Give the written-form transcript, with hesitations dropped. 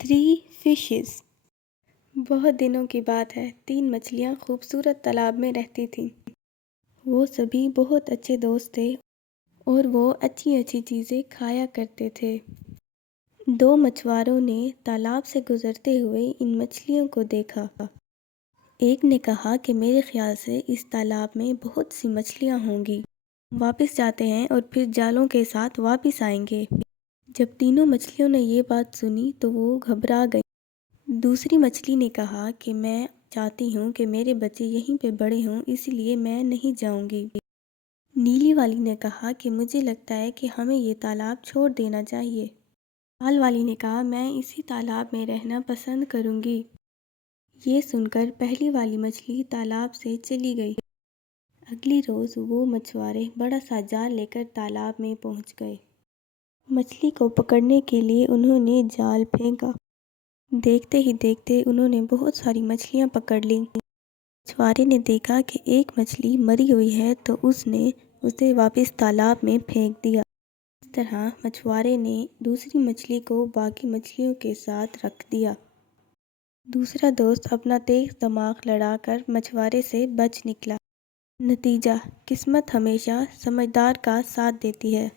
3 fishes. بہت دنوں کی بات ہے، 3 مچھلیاں خوبصورت تالاب میں رہتی تھیں۔ وہ سبھی بہت اچھے دوست تھے اور وہ اچھی اچھی چیزیں کھایا کرتے تھے۔ 2 مچھواروں نے تالاب سے گزرتے ہوئے ان مچھلیوں کو دیکھا۔ ایک نے کہا کہ میرے خیال سے اس تالاب میں بہت سی مچھلیاں ہوں گی، واپس جاتے ہیں اور پھر جالوں کے ساتھ واپس آئیں گے۔ جب تینوں مچھلیوں نے یہ بات سنی تو وہ گھبرا گئیں۔ دوسری مچھلی نے کہا کہ میں چاہتی ہوں کہ میرے بچے یہیں پہ بڑے ہوں، اس لیے میں نہیں جاؤں گی۔ نیلی والی نے کہا کہ مجھے لگتا ہے کہ ہمیں یہ تالاب چھوڑ دینا چاہیے۔ لال والی نے کہا میں اسی تالاب میں رہنا پسند کروں گی۔ یہ سن کر پہلی والی مچھلی تالاب سے چلی گئی۔ اگلی روز وہ مچھوارے بڑا سا جال لے کر تالاب میں پہنچ گئے۔ مچھلی کو پکڑنے کے لیے انہوں نے جال پھینکا۔ دیکھتے ہی دیکھتے انہوں نے بہت ساری مچھلیاں پکڑ لیں۔ مچھوارے نے دیکھا کہ ایک مچھلی مری ہوئی ہے تو اس نے اسے واپس تالاب میں پھینک دیا۔ اس طرح مچھوارے نے دوسری مچھلی کو باقی مچھلیوں کے ساتھ رکھ دیا۔ دوسرا دوست اپنا تیز دماغ لڑا کر مچھوارے سے بچ نکلا۔ نتیجہ: قسمت ہمیشہ سمجھدار کا ساتھ دیتی ہے۔